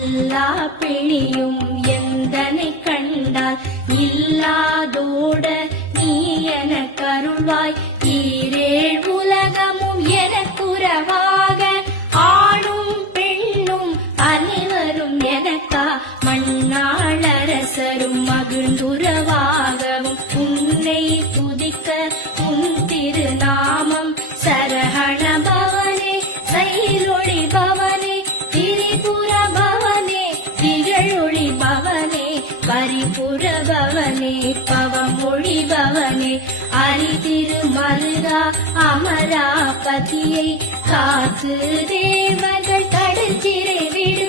எல்லா பிணியும் எந்தனை கண்டால் இல்லாதோட நீ என கருள்வாய். ஈரேழ் உலகமும் எனக்குறவாக ஆணும் பெண்ணும் அனைவரும் எனக்கா மண்ணாளரசரும் மகிழ்ந்துறவாகவும் உன்னை துதிக்க உன் திருநாமம் சரஹண பவனே சைலொளி பவனே திரிபுர பவனே திகழொளி பவனே பரிபுர பவனே பவமொழி பவனே அரிதிருமருகா அமராபதியை காத்து தேவர்கள் கடற்சிறை விடு